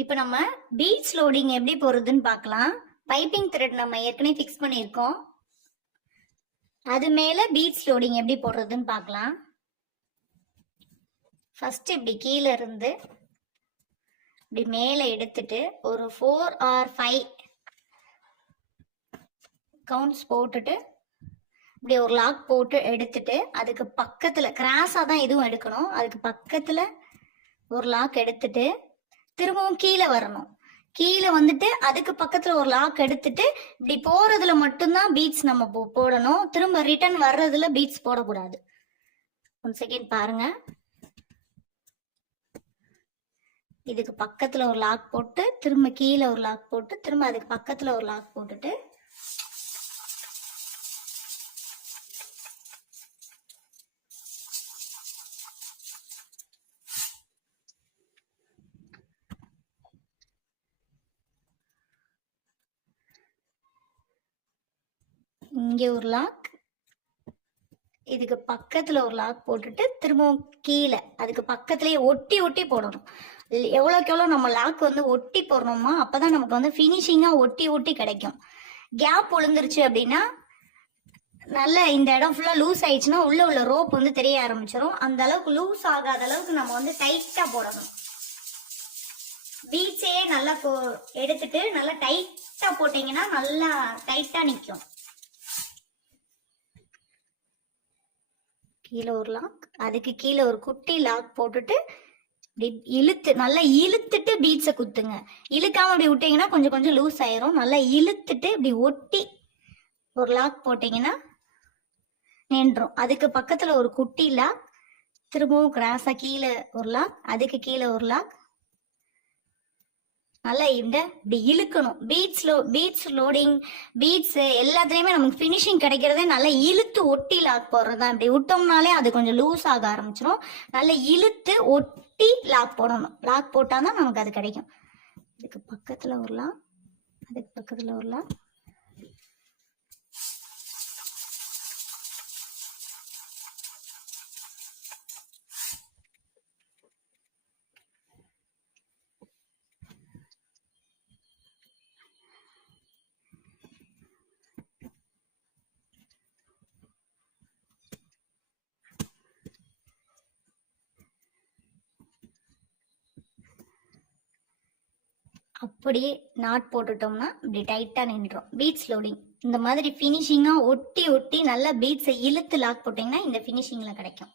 இப்போ நம்ம beads loading எப்படி போறதுன்னு பார்க்கலாம். பைப்பிங் த்ரெட் நம்ம ஏற்கனவே ஃபிக்ஸ் பண்ணியிருக்கோம். அது மேல பீட்ஸ் லோடிங் எப்படி போடுறதுன்னு பார்க்கலாம். ஃபர்ஸ்ட் இப்படி கீழே இருந்து இப்படி மேலே எடுத்துட்டு ஒரு 4 or 5 கவுண்ட்ஸ் போட்டுட்டு இப்படி ஒரு லாக் போட்டு எடுத்துட்டு அதுக்கு பக்கத்துல கிராஸா தான் இதுவும் எடுக்கணும். அதுக்கு பக்கத்துல ஒரு லாக் எடுத்துட்டு திரும்பவும் கீழே வரணும். கீழே வந்துட்டு அதுக்கு பக்கத்துல ஒரு லாக் எடுத்துட்டு இப்படி போறதுல மட்டும்தான் பீட்ஸ் நம்ம போடணும். திரும்ப ரிட்டர்ன் வர்றதுல பீட்ஸ் போடக்கூடாது. 1 செகண்ட் பாருங்க. இதுக்கு பக்கத்துல ஒரு லாக் போட்டு திரும்ப கீழே ஒரு லாக் போட்டு திரும்ப அதுக்கு பக்கத்துல ஒரு லாக் போட்டுட்டு இங்கே ஒரு லாக், இதுக்கு பக்கத்துல ஒரு லாக் போட்டுட்டு திரும்பவும் கீழே அதுக்கு பக்கத்துலயே ஒட்டி ஒட்டி போடணும். எவ்வளோக்கு எவ்வளோ நம்ம லாக் வந்து ஒட்டி போடணுமா அப்பதான் நமக்கு வந்து ஃபினிஷிங்கா ஒட்டி ஒட்டி கிடைக்கும். கேப் விழுந்துருச்சு அப்படின்னா நல்ல இந்த இடம் ஃபுல்லா லூஸ் ஆயிடுச்சுன்னா உள்ள ரோப் வந்து தெரிய ஆரம்பிச்சிடும். அந்த அளவுக்கு லூஸ் ஆகாத அளவுக்கு நம்ம வந்து டைட்டா போடணும். பீட்ஸே நல்லா எடுத்துட்டு நல்லா டைட்டா போட்டீங்கன்னா நல்லா டைட்டா நிற்கும். கீழே ஒரு லாக், அதுக்கு கீழே ஒரு குட்டி லாக் போட்டுட்டு இழுத்து நல்லா இழுத்துட்டு பீட்ஸை குத்துங்க. இழுக்காம அப்படி விட்டீங்கன்னா கொஞ்சம் கொஞ்சம் லூஸ் ஆயிரும். நல்லா இழுத்துட்டு இப்படி ஒட்டி ஒரு லாக் போட்டீங்கன்னா நின்றும். அதுக்கு பக்கத்துல ஒரு குட்டி லாக், திரும்பவும் கிராஸா கீழே ஒரு லாக், அதுக்கு கீழே ஒரு லாக். நல்லா இப்படி இழுக்கணும். பீட்ஸ் லோடிங் பீட்ஸ் எல்லாத்துலயுமே நமக்கு ஃபினிஷிங் கிடைக்கிறதே நல்லா இழுத்து ஒட்டி லாக் போடுறதா. இப்படி விட்டோம்னாலே அது கொஞ்சம் லூஸ் ஆக ஆரம்பிச்சிடும். நல்லா இழுத்து ஒட்டி லாக் போடணும். லாக் போட்டாதான் நமக்கு அது கிடைக்கும். இதுக்கு பக்கத்துல ஒரு லாக், அதுக்கு பக்கத்துல ஒரு லாக். அப்படியே நாட் போட்டுட்டோம்னா இப்படி டைட்டா நின்றோம். பீட்ஸ் லோடிங் இந்த மாதிரி ஃபினிஷிங்கா ஒட்டி ஒட்டி நல்லா பீட்ஸை இழுத்து லாக் போட்டீங்கன்னா இந்த ஃபினிஷிங்ல கிடைக்கும்.